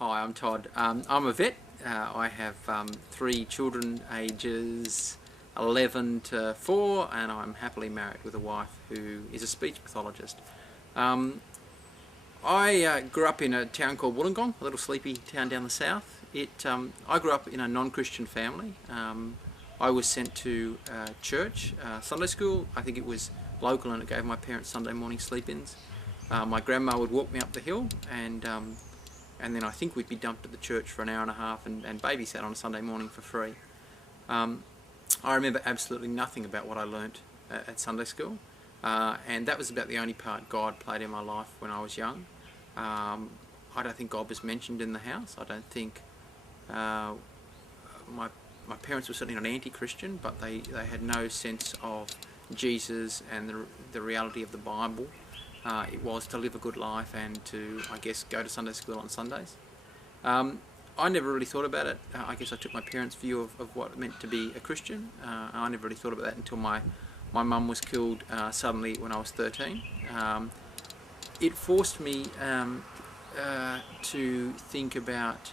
Hi, I'm Todd. I'm a vet. I have 3 children ages 11 to 4, and I'm happily married with a wife who is a speech pathologist. I grew up in a town called Wollongong, a little sleepy town down the south. I grew up in a non-Christian family. I was sent to church, Sunday school. I think it was local, and it gave my parents Sunday morning sleep-ins. My grandma would walk me up the hill, and then I think we'd be dumped at the church for an hour and a half and babysat on a Sunday morning for free. I remember absolutely nothing about what I learnt at Sunday school, and that was about the only part God played in my life when I was young. I don't think God was mentioned in the house. I don't think my parents were certainly not anti-Christian, but they had no sense of Jesus and the reality of the Bible. It was to live a good life and to, I guess, go to Sunday school on Sundays. I never really thought about it. I guess I took my parents' view of what it meant to be a Christian. I never really thought about that until my mum was killed suddenly when I was 13. It forced me to think about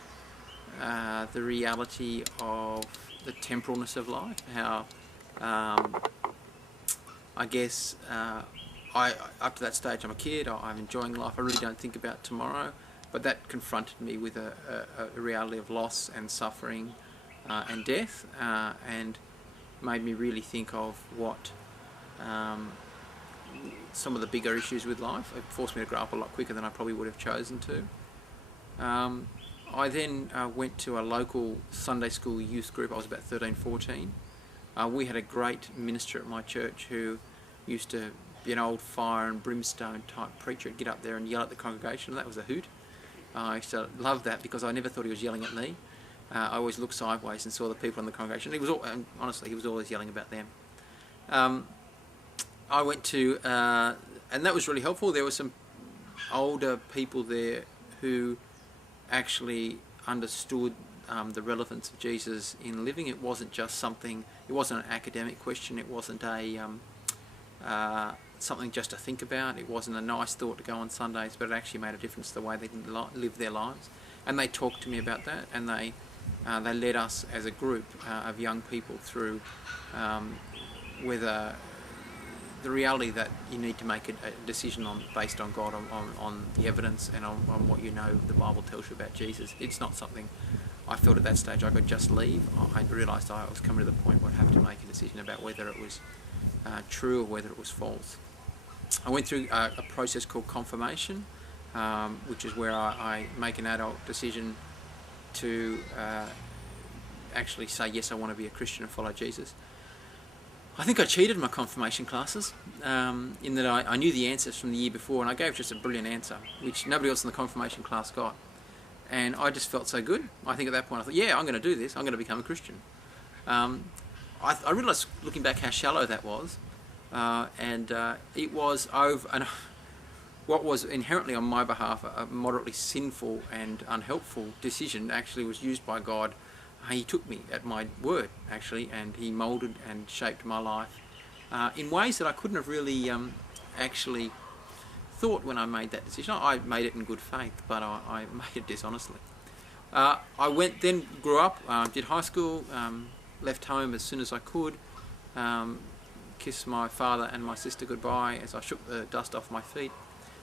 the reality of the temporalness of life, how I guess up to that stage I'm a kid, I'm enjoying life, I really don't think about tomorrow, but that confronted me with a reality of loss and suffering and death, and made me really think of what some of the bigger issues with life. It forced me to grow up a lot quicker than I probably would have chosen to. I then went to a local Sunday school youth group. I was about 13, 14. We had a great minister at my church who used to be an old fire and brimstone type preacher, get up there and yell at the congregation, and that was a hoot. I used to love that because I never thought he was yelling at me. I always looked sideways and saw the people in the congregation. Honestly, he was always yelling about them. I went to, and that was really helpful. There were some older people there who actually understood the relevance of Jesus in living. It wasn't just something, it wasn't an academic question, it wasn't something just to think about, it wasn't a nice thought to go on Sundays, but it actually made a difference to the way they live their lives. And they talked to me about that, and they led us as a group of young people through whether the reality that you need to make a decision based on God, on the evidence, and on what you know the Bible tells you about Jesus. It's not something I felt at that stage I could just leave. I realised I was coming to the point where I'd have to make a decision about whether it was true or whether it was false. I went through a process called confirmation, which is where I make an adult decision to actually say, yes, I want to be a Christian and follow Jesus. I think I cheated my confirmation classes, in that I knew the answers from the year before, and I gave just a brilliant answer, which nobody else in the confirmation class got. And I just felt so good. I think at that point I thought, yeah, I'm going to do this, I'm going to become a Christian. I realised, looking back, how shallow that was, and it was over, and what was inherently on my behalf a moderately sinful and unhelpful decision actually was used by God. He took me at my word, actually, and he moulded and shaped my life in ways that I couldn't have really actually thought when I made that decision. I made it in good faith, but I made it dishonestly. I then grew up, did high school, left home as soon as I could, kissed my father and my sister goodbye as I shook the dust off my feet,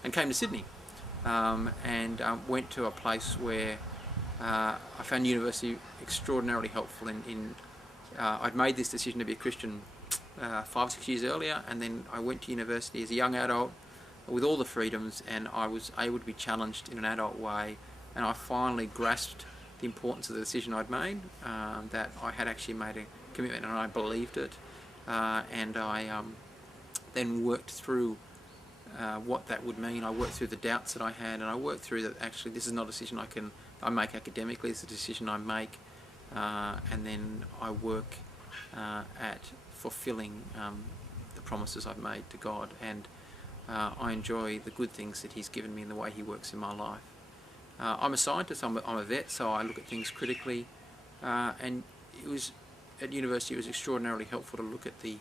and came to Sydney, and went to a place where I found university extraordinarily helpful. I'd made this decision to be a Christian 5 or 6 years earlier, and then I went to university as a young adult with all the freedoms, and I was able to be challenged in an adult way, and I finally grasped the importance of the decision I'd made, that I had actually made a commitment and I believed it, and I then worked through what that would mean. I worked through the doubts that I had, and I worked through that actually this is not a decision I make academically, it's a decision I make, and then I work at fulfilling the promises I've made to God, and I enjoy the good things that He's given me in the way He works in my life. I'm a scientist, I'm a vet, so I look at things critically, and at university it was extraordinarily helpful to look at the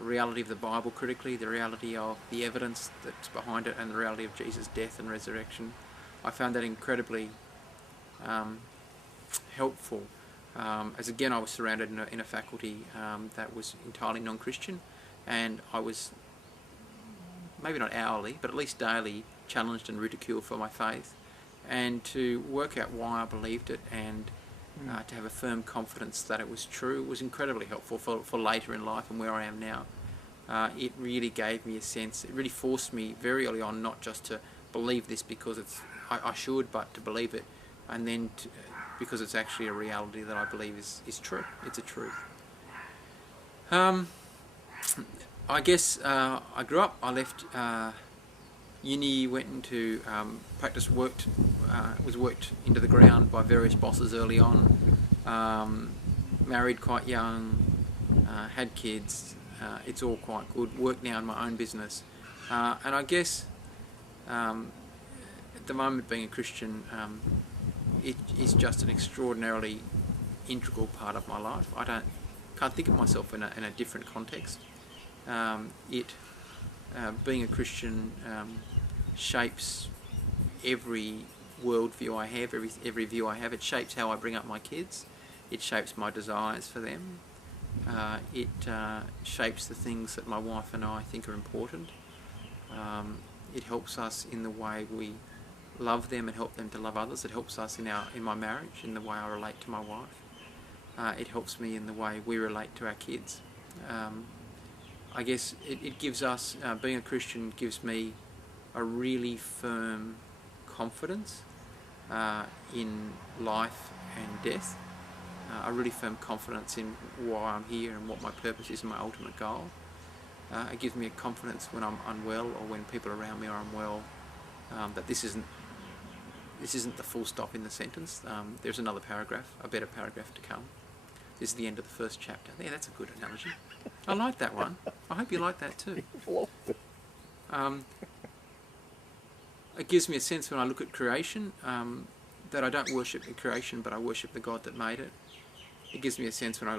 reality of the Bible critically, the reality of the evidence that's behind it, and the reality of Jesus' death and resurrection. I found that incredibly helpful. As again, I was surrounded in a faculty that was entirely non-Christian, and I was maybe not hourly, but at least daily challenged and ridiculed for my faith. And to work out why I believed it and to have a firm confidence that it was true was incredibly helpful for later in life and where I am now. It really gave me a sense, it really forced me very early on not just to believe this because I should, but to believe it, and then because it's actually a reality that I believe is true. It's a truth. I guess I grew up, I left uni, went into practice, was worked into the ground by various bosses early on, married quite young, had kids, it's all quite good, work now in my own business, and I guess at the moment being a Christian, it is just an extraordinarily integral part of my life. I can't think of myself in a different context. Being a Christian shapes every worldview I have, every view I have. It shapes how I bring up my kids. It shapes my desires for them. It shapes the things that my wife and I think are important. It helps us in the way we love them and help them to love others. It helps us in my marriage, in the way I relate to my wife. It helps me in the way we relate to our kids. I guess it gives us, being a Christian gives me a really firm confidence in life and death, a really firm confidence in why I'm here and what my purpose is and my ultimate goal. It gives me a confidence when I'm unwell or when people around me are unwell, that this isn't the full stop in the sentence. There's another paragraph, a better paragraph to come. This is the end of the first chapter. Yeah, that's a good analogy. I like that one. I hope you like that too. It gives me a sense when I look at creation that I don't worship the creation, but I worship the God that made it. It gives me a sense when I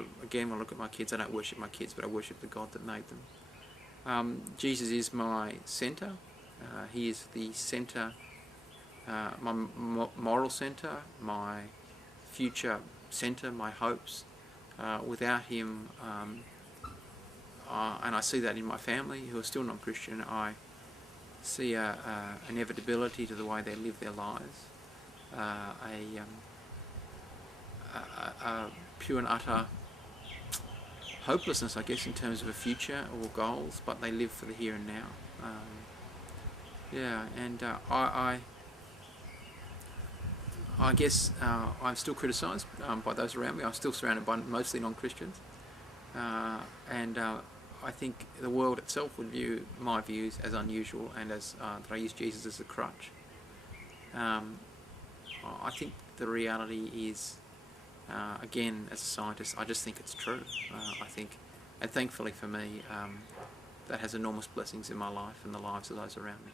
look at my kids, I don't worship my kids, but I worship the God that made them. Jesus is my centre. He is the centre, my moral centre, my future centre, my hopes. Without him, and I see that in my family who are still non-Christian, I see an inevitability to the way they live their lives, a pure and utter hopelessness, I guess, in terms of a future or goals, but they live for the here and now. I guess I'm still criticised by those around me. I'm still surrounded by mostly non-Christians, and I think the world itself would view my views as unusual and as that I use Jesus as a crutch. I think the reality is, again, as a scientist, I just think it's true. I think, and thankfully for me, that has enormous blessings in my life and the lives of those around me.